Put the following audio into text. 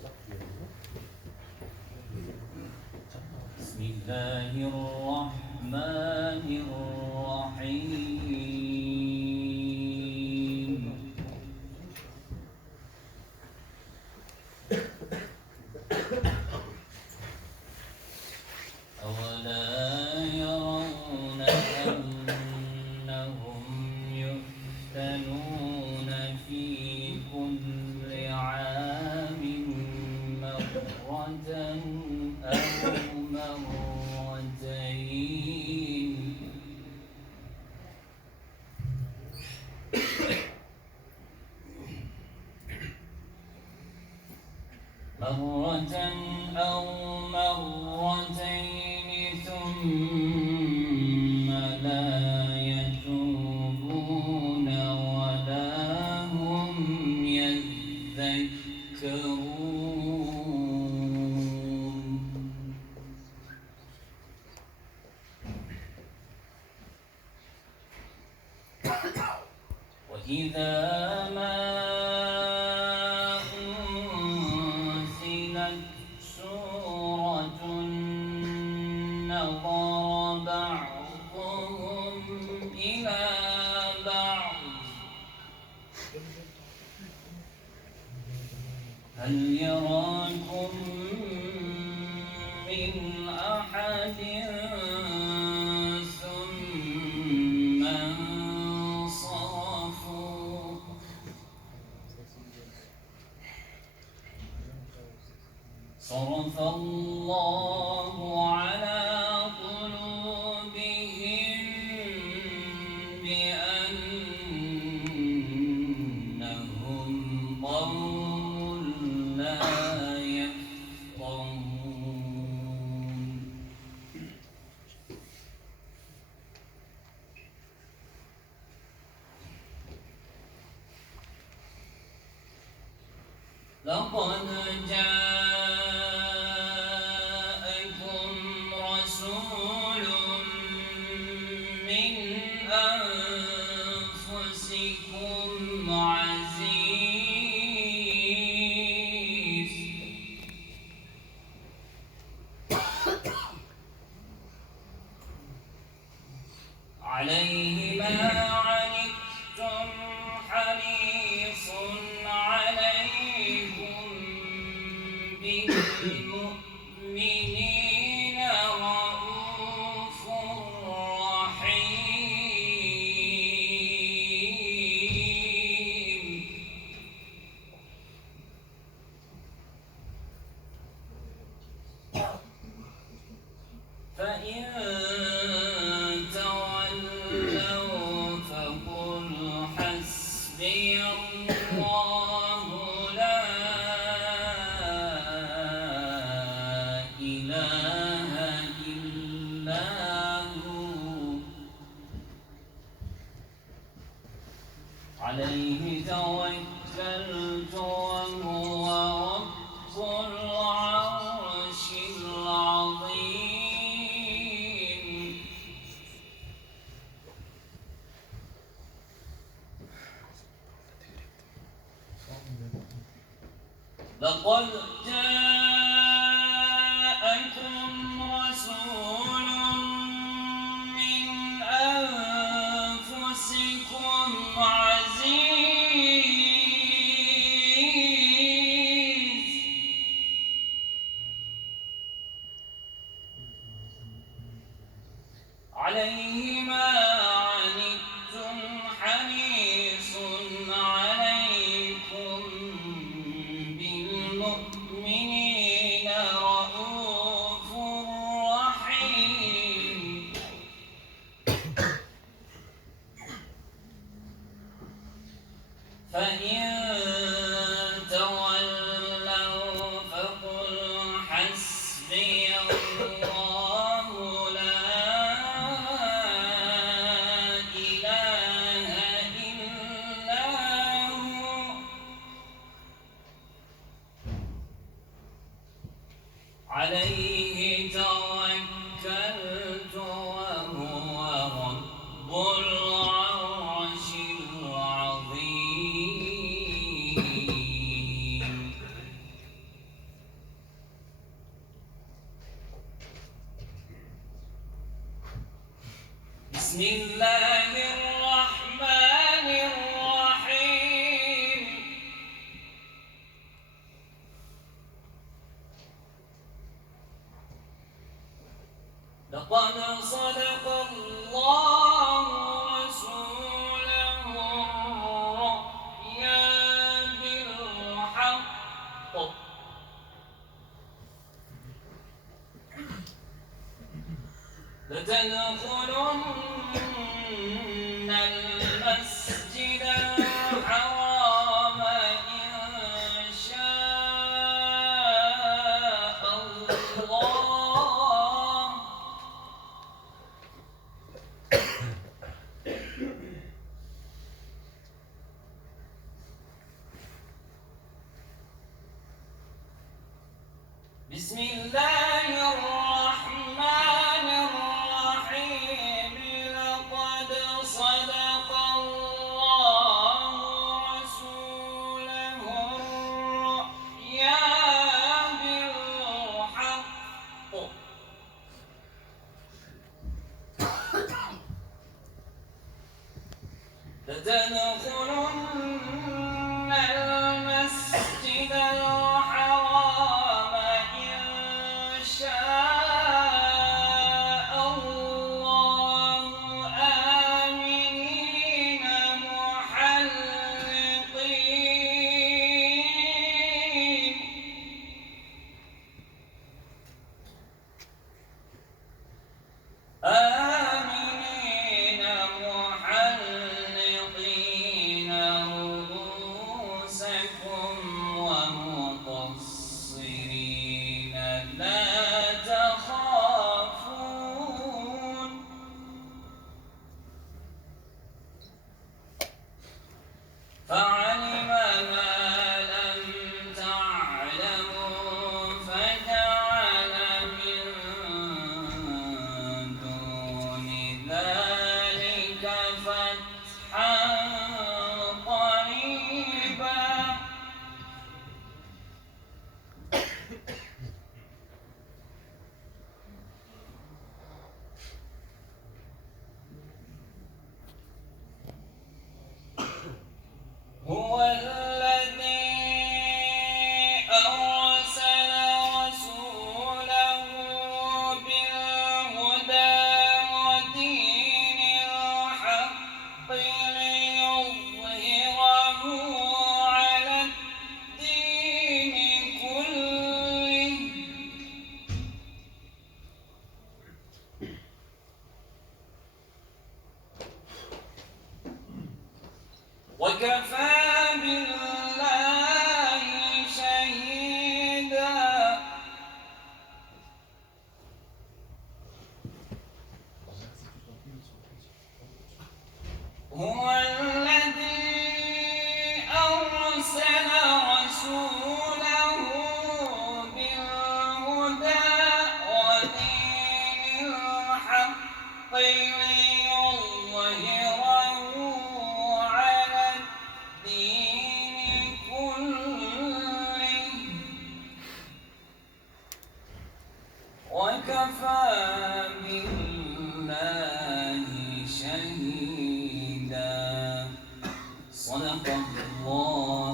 بسم الله الرحمن الرحيم أولا يرون أنهم يفتنون في كل عام مرة أو مرتين ثم لا يتوبون ولا هم يذكرون وإذا ما أنزلت سورة نظر بعضهم إلى بعض هل يراكم من أحد ثم انصرفوا صرف الله على قلوبهم بأنهم قوم لا يفقهون لقد جاءكم رسول من أنفسكم عزيز عليه ما عنتم حريص عليكم بالمؤمنين رءوف رحيم فإن تولوا فقل حسبي الله لا إله إلا هو عليه توكلت وهو رب العرش العظيم لقد جاءكم رسول من أنفسكم عزيز عليه ما عنتم حريص عليكم بالمؤمنين رءوف رحيم فإن تولوا فقل حسبي الله لا إله إلا هو عليه توكلت وهو رب العرش العظيم. بسم الله الرحمن الرحيم لقد صدق الله رسوله الرؤيا بالحق لتدخلن المسجد الحرام إن شاء الله بسم الله الرحمن الرحيم لقد صدق الله رسوله الرؤيا بالحق لتدخلن المسجد الحرام إن شاء الله آمنين محلقين رؤوسكم ومقصرين لا تخافون فعلم ما لم تعلموا فجعل من دون ذلك فتحا قريبا هو الذي أرسل رسوله بالهدى ودين الحق ليظهره على الدين كله وكفى بالله شهيدا هو الذي أرسل رسوله بالهدى ودين الحق ليظهره على الدين كله وكفى بالله شهيدا صدق الله